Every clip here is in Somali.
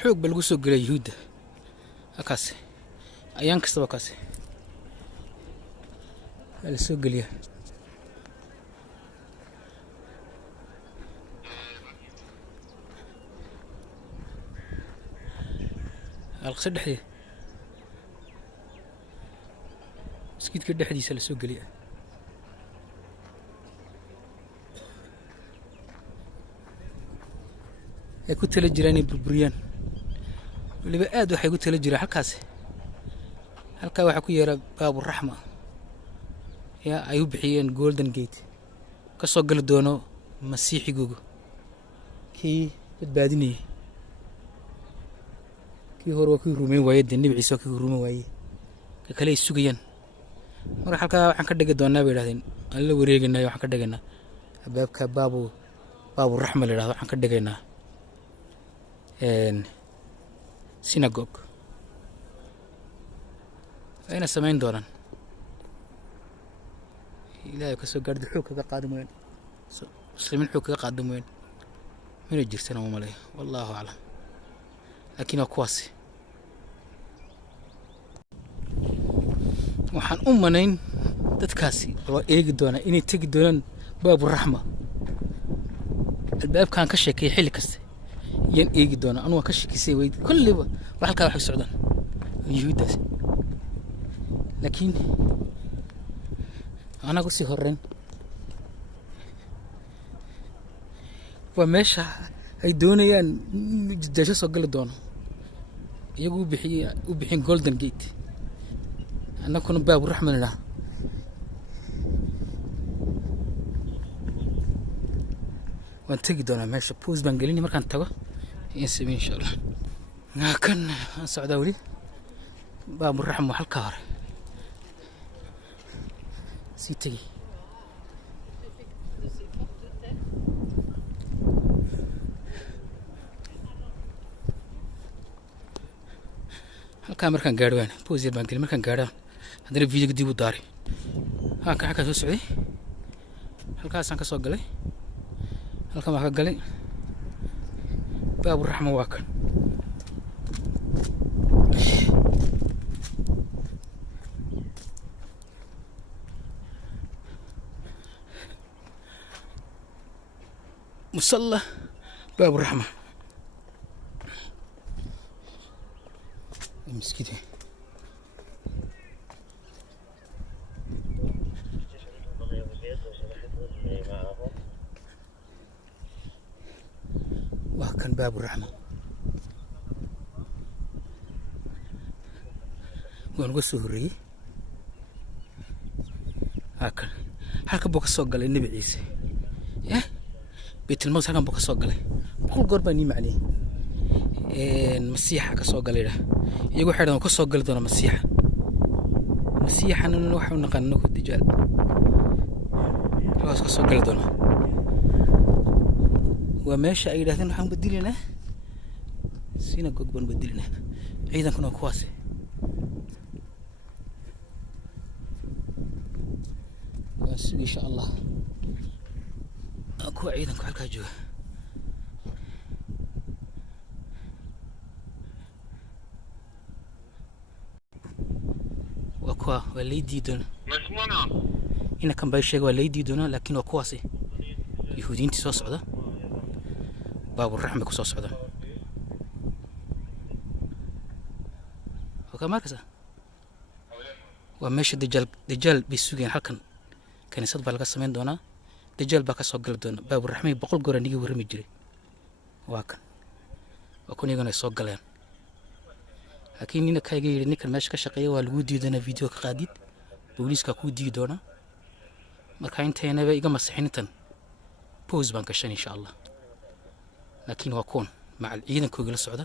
xoog baa lagu soo gelay yuhuudda halkaasi ayaan kastaba kaasi waa la soo geliya alqasa dhexdeeda masjidka dhexdiisa la soo geliya ay ku tala jiraan inay burburiyaan waliba aad waxay ku tala jiraan halkaasi halkaa waxaa ku yeera baaburaxma yaa ay u bixiyeen golden gate ka soo gali doono masiixigooga kii badbaadinayay kii hore waa kii rumayn waaye dee nebi ciise waa kii rumayn waaye ka kale ay sugayaan marka halkaa waxaan ka dhigi doonaa bay yidhahdeen aan la wareegaynaa waxaan ka dhigaynaa albaabka baaburaxma la yidhahdo waxaan ka dhigaynaa synagogue ayna samayn doonaan ilaahay ka soo gaadhi xoog kaga qaadi mooyaan muslimiin xoog kaga qaadi mooyaan mina jirtana uma maleeyo wallaahu aclam laakiin waa kuwaasi waxaan u manayn dadkaasi loo eegi doonaa inay tegi doonaan baaburaxma albaabkaan ka sheekeeyay xilli kaste yaan eegi doonaa anugu waan ka shekisay weyd kolliba wax halkaa waxay socdaan yuhuuddaasi laakiin anagu sii horreyn waa meesha ay doonayaan jiddaasho soo gali doono iyagu u bixin golden gate annaguna baaburaxman idhaah waan tegi doonaa meesha boos baan gelini markaan tago in samey insha allah kan aan socdaa weli baaburaxma halkaa hore sii tegi halkaa markaan gaadho waan boos yar baan gelin markaan gaadhaan haddana videoga dib u daari halkaa halkaa soo socday halkaasaan ka soo galay halkan baan ka galay baaburaxma waa kan musalla baaburaxma مسكينة وكان باب الرحمة ونقصه الري هكذا halka buu ka soo galay nabi ciise beetul maqdis halkan buu ka soo galay boqol goor baan ii macnay masiixa ka soo galay iyagu xidhan ka soo gali doona masiixana waxa uu naqaan inuu dijaal halkaas ka soo gali doona waa meesha ay yidhaahdeen waxaan badilinaa synagogue baan badilinaa ciidankuna kuwaas إن شاء الله أكو عيدا كحلك جوا وأكو وليدي دون هنا كان بايشة وليدي دون لكن وكواسي يهودين تصوص عدا باب الرحمة كصوص عدا وكما كذا وماشي دجال بيسوقين حلقن كنيسة بالغ سمين دونا دجال باكا سوغل دونا باب الرحمة بقول قرا نيجي ورمي جري واكن وكون يغنى سوغلين لكن نينا كايغي نيكا ماشي كشقيه waa lagu diidana video ka qaadid booliska ku diidi doona marka inteena ba iga masixintan pause baan gashan insha Allah laakiin waa koon macal ciidankooda la socda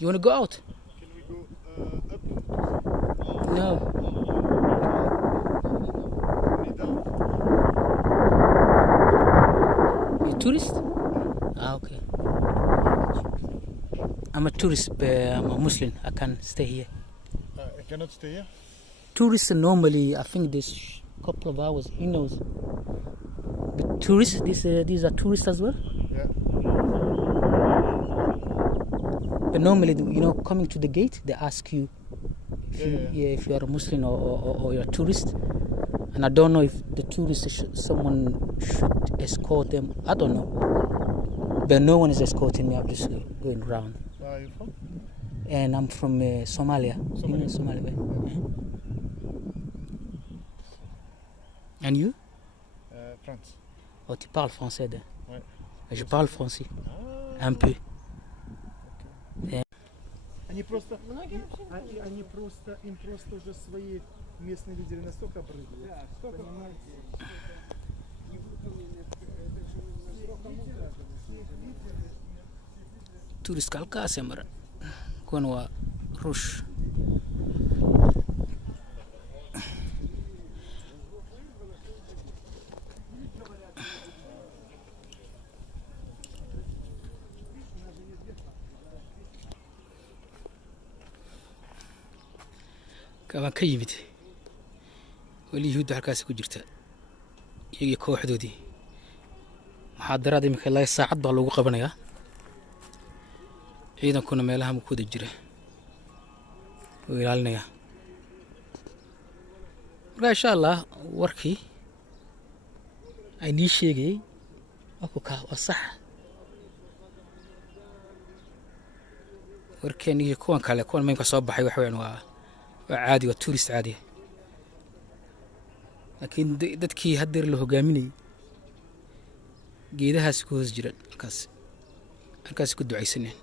You want to go out? Can we go up? No. Only down? You tourist? Ah, okay. I'm a tourist, but I'm a Muslim. I can stay here. I cannot stay here. Tourists normally, I think this couple of hours, he knows. But tourists, these are tourists as well. Yeah. But normally, you know, coming to the gate, they ask you if you are a Muslim or you're a tourist. And I don't know if the tourists, someone should escort them. I don't know. But no one is escorting me. I'm just going around. Where are you from? And I'm from Somalia. You know Somalia, right? And you? France. Oh, tu parles français, là. Ouais. Je parle français. Un peu. Они просто, им просто уже свои местные лидеры настолько обрыгли. Понимаете? Tourist halkaas mara. Kuwan waa ruush. Kabaan ka yimid weli yuhuudda halkaasi ku jirta iyagii kooxdoodii muxaadaraad imika ilaa saacad baa lagu qabanayaa ciidankuna meelaha mu ku wada jira oo ilaalinaya marka insha allah warkii ay nii sheegayay waa sax warkeen iyo kuwan kale kuwan maymka soo baxay waxa weeyaan waa عادي وتورست عادي لكن dadkii hadeer la hogaaminayay geedahaas ku hoos jiraan halkaas ku ducaysaneen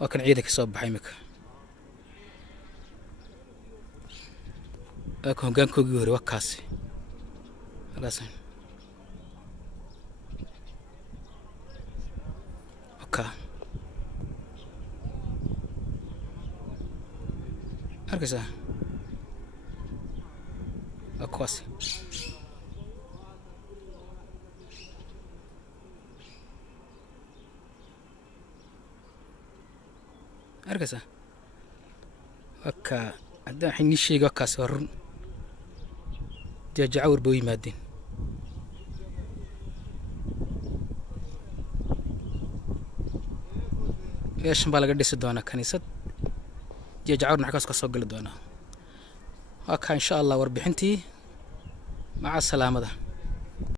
waa kan ciidanka soo baxay imika waa kan hogaankoogii hore waa kaasi halkaas okay arkaysaa waa kuwaasi arkaysaa wakaa haddaan waxay nii sheegi wakaasi waa run jajacawar ba u yimaadeen meeshan baa laga dhisi doonaa kaniisad jajacawar maxkaas ka soo gali doonaa waa kaa insha allah warbixintii maca salaamada